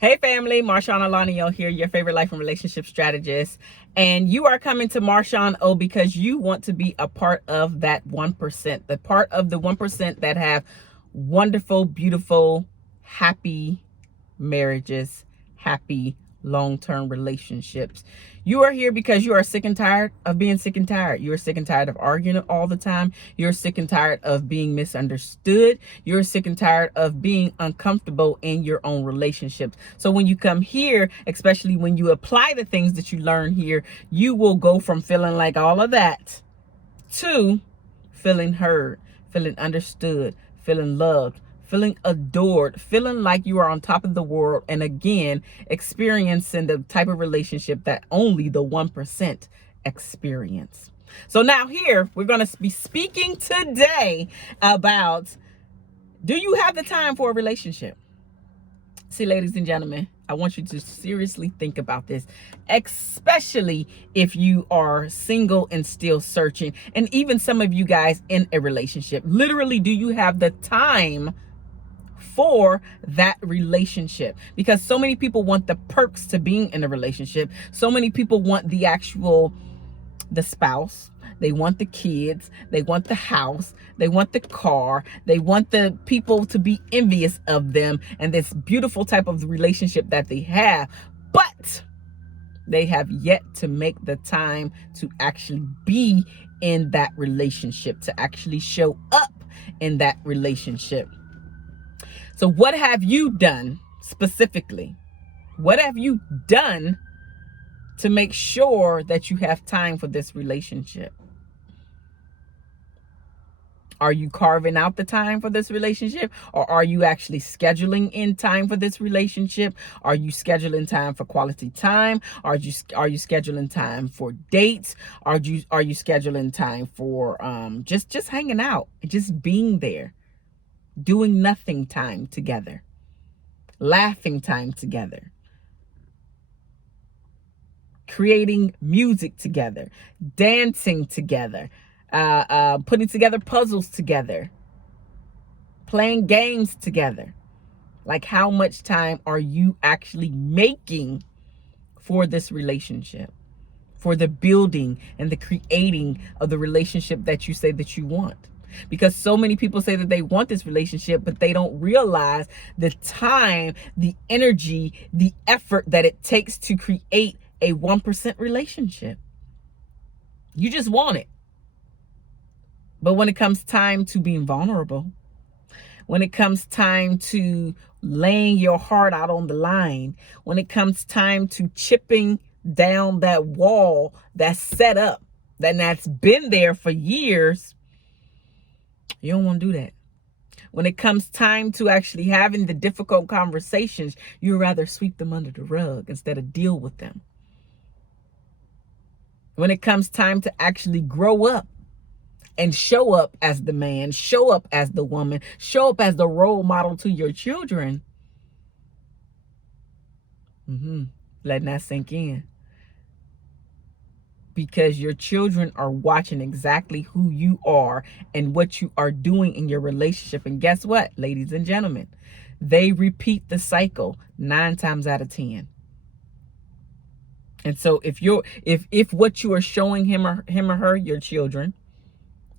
Hey family, MarshaunO here, your favorite life and relationship strategist. And you are coming to MarshaunO because you want to be a part of that 1%, the part of the 1% that have wonderful, beautiful, happy marriages, happy long-term relationships. You are here because you are sick and tired of being sick and tired. You are sick and tired of arguing all the time. You're sick and tired of being misunderstood. You're sick and tired of being uncomfortable in your own relationships. So when you come here, especially when you apply the things that you learn here, you will go from feeling like all of that to feeling heard, feeling understood, feeling loved, feeling adored, feeling like you are on top of the world, and again, experiencing the type of relationship that only the 1% experience. So now here, we're going to be speaking today about, do you have the time for a relationship? See, ladies and gentlemen, I want you to seriously think about this, especially if you are single and still searching, and even some of you guys in a relationship. Literally, do you have the time for that relationship? Because so many people want the perks to being in a relationship. So many people want the spouse, they want the kids, they want the house, they want the car, they want the people to be envious of them and this beautiful type of relationship that they have. But they have yet to make the time to actually be in that relationship, to actually show up in that relationship. So what have you done specifically? What have you done to make sure that you have time for this relationship? Are you carving out the time for this relationship, or are you actually scheduling in time for this relationship? Are you scheduling time for quality time? Are you scheduling time for dates? Are you scheduling time for just hanging out, just being there, doing nothing time together, laughing time together, creating music together, dancing together, putting together puzzles together, playing games together? Like, how much time are you actually making for this relationship, for the building and the creating of the relationship that you say that you want? Because so many people say that they want this relationship, but they don't realize the time, the energy, the effort that it takes to create a 1% relationship. You just want it. But when it comes time to being vulnerable, when it comes time to laying your heart out on the line, when it comes time to chipping down that wall that's set up, that's been there for years, you don't want to do that. When it comes time to actually having the difficult conversations, you'd rather sweep them under the rug instead of deal with them. When it comes time to actually grow up and show up as the man, show up as the woman, show up as the role model to your children, letting that sink in. Because your children are watching exactly who you are and what you are doing in your relationship. And guess what, ladies and gentlemen? They repeat the cycle 9 times out of 10. And so if what you are showing him or her, your children,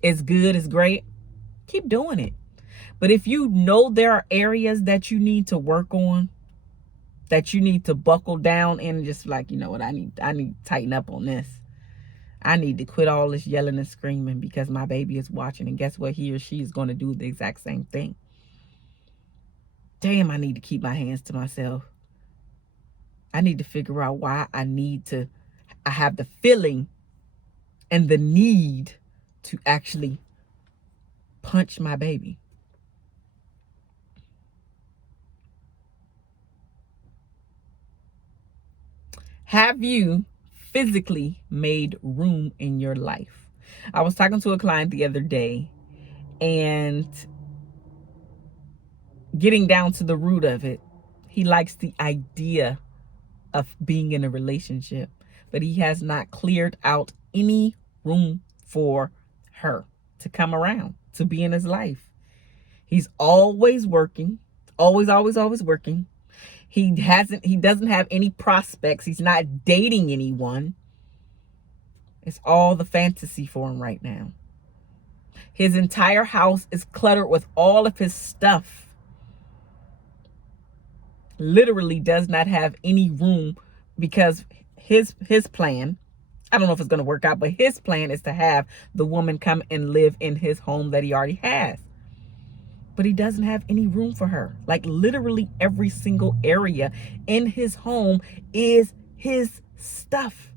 is good, is great, keep doing it. But if you know there are areas that you need to work on, that you need to buckle down in, just like, you know what, I need to tighten up on this. I need to quit all this yelling and screaming because my baby is watching. And guess what? He or she is going to do the exact same thing. Damn, I need to keep my hands to myself. I need to figure out why I have the feeling and the need to actually punch my baby. Have you physically made room in your life? I was talking to a client the other day, and getting down to the root of it, he likes the idea of being in a relationship, but he has not cleared out any room for her to come around, to be in his life. He's always working, always working. He doesn't have any prospects. He's not dating anyone. It's all the fantasy for him right now. His entire house is cluttered with all of his stuff. Literally does not have any room because his plan, I don't know if it's going to work out, but his plan is to have the woman come and live in his home that he already has. But he doesn't have any room for her. Like literally every single area in his home is his stuff.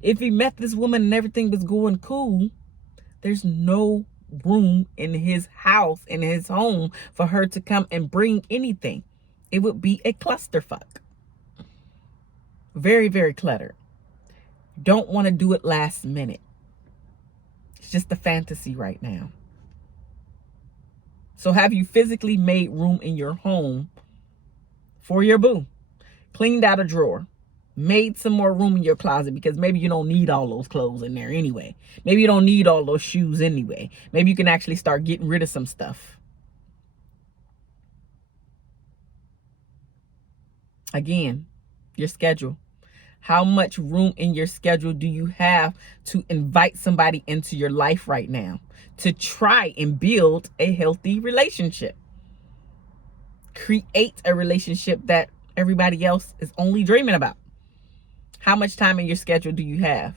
If he met this woman and everything was going cool, there's no room in his house, in his home, for her to come and bring anything. It would be a clusterfuck. Very, very cluttered. Don't want to do it last minute. It's just a fantasy right now. So have you physically made room in your home for your boo? Cleaned out a drawer. Made some more room in your closet because maybe you don't need all those clothes in there anyway. Maybe you don't need all those shoes anyway. Maybe you can actually start getting rid of some stuff. Again, your schedule. How much room in your schedule do you have to invite somebody into your life right now to try and build a healthy relationship? Create a relationship that everybody else is only dreaming about. How much time in your schedule do you have?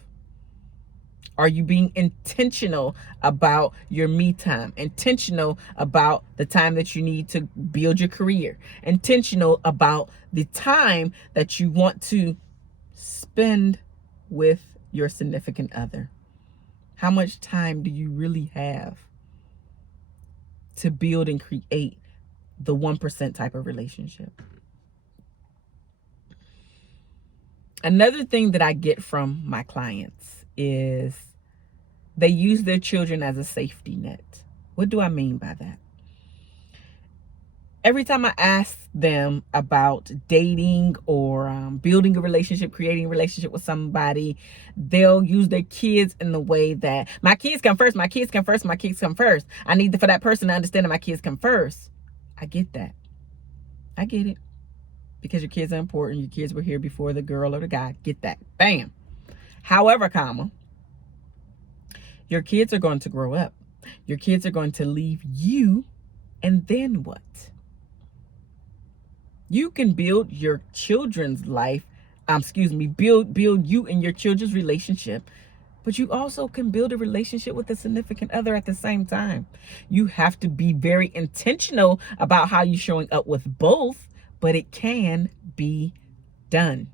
Are you being intentional about your me time? Intentional about the time that you need to build your career? Intentional about the time that you want to spend with your significant other? How much time do you really have to build and create the 1% type of relationship? Another thing that I get from my clients is they use their children as a safety net. What do I mean by that? Every time I ask them about dating or building a relationship, creating a relationship with somebody, they'll use their kids in the way that my kids come first, my kids come first, my kids come first. I need for that person to understand that my kids come first. I get that. I get it. Because your kids are important. Your kids were here before the girl or the guy. Get that. Bam. However, your kids are going to grow up. Your kids are going to leave you. And then what? You can build your children's life. Build you and your children's relationship. But you also can build a relationship with a significant other at the same time. You have to be very intentional about how you're showing up with both. But it can be done.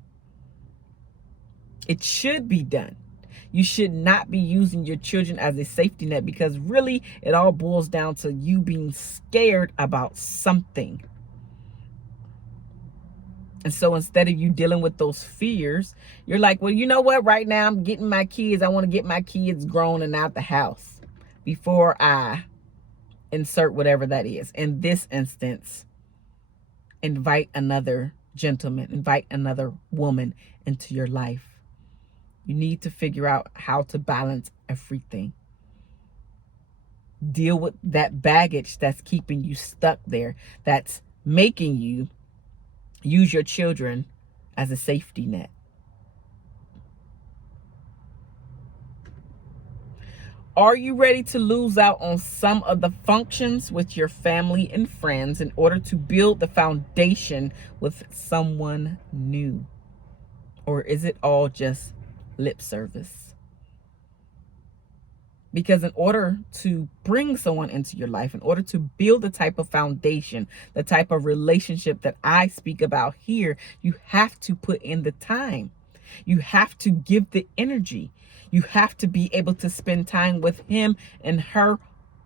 It should be done. You should not be using your children as a safety net because really it all boils down to you being scared about something. And so instead of you dealing with those fears, you're like, well, you know what? Right now I'm getting my kids. I want to get my kids grown and out the house before I insert whatever that is. In this instance, invite another gentleman, invite another woman into your life. You need to figure out how to balance everything. Deal with that baggage that's keeping you stuck there, that's making you use your children as a safety net. Are you ready to lose out on some of the functions with your family and friends in order to build the foundation with someone new? Or is it all just lip service? Because in order to bring someone into your life, in order to build the type of foundation, the type of relationship that I speak about here, you have to put in the time. You have to give the energy. You have to be able to spend time with him and her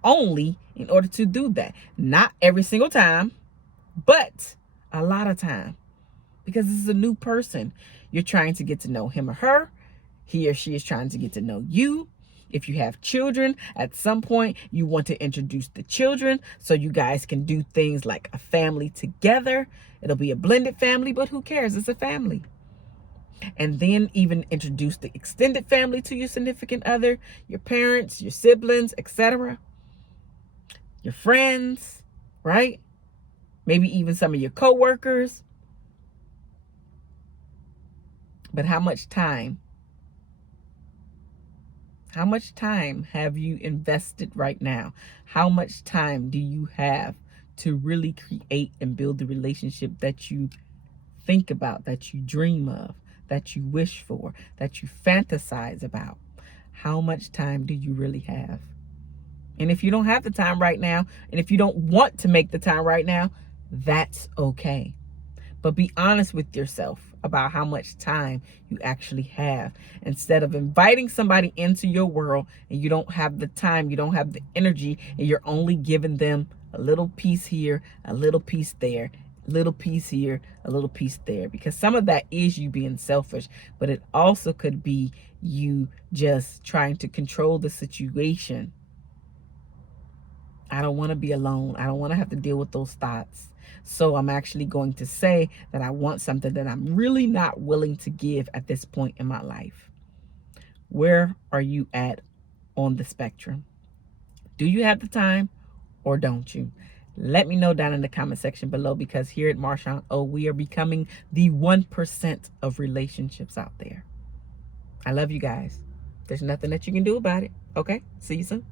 only in order to do that. Not every single time, but a lot of time. Because this is a new person. You're trying to get to know him or her. He or she is trying to get to know you. If you have children, at some point, you want to introduce the children so you guys can do things like a family together. It'll be a blended family, but who cares? It's a family. And then even introduce the extended family to your significant other, your parents, your siblings, etc. Your friends, right? Maybe even some of your coworkers. But how much time have you invested right now? How much time do you have to really create and build the relationship that you think about, that you dream of, that you wish for, that you fantasize about? How much time do you really have? And if you don't have the time right now, and if you don't want to make the time right now, that's okay. But be honest with yourself about how much time you actually have. Instead of inviting somebody into your world and you don't have the time, you don't have the energy, and you're only giving them a little piece here, a little piece there, a little piece here, a little piece there. Because some of that is you being selfish, but it also could be you just trying to control the situation. I don't want to be alone. I don't want to have to deal with those thoughts. So I'm actually going to say that I want something that I'm really not willing to give at this point in my life. Where are you at on the spectrum? Do you have the time or don't you? Let me know down in the comment section below, because here at MarshaunO, we are becoming the 1% of relationships out there. I love you guys. There's nothing that you can do about it. Okay? See you soon.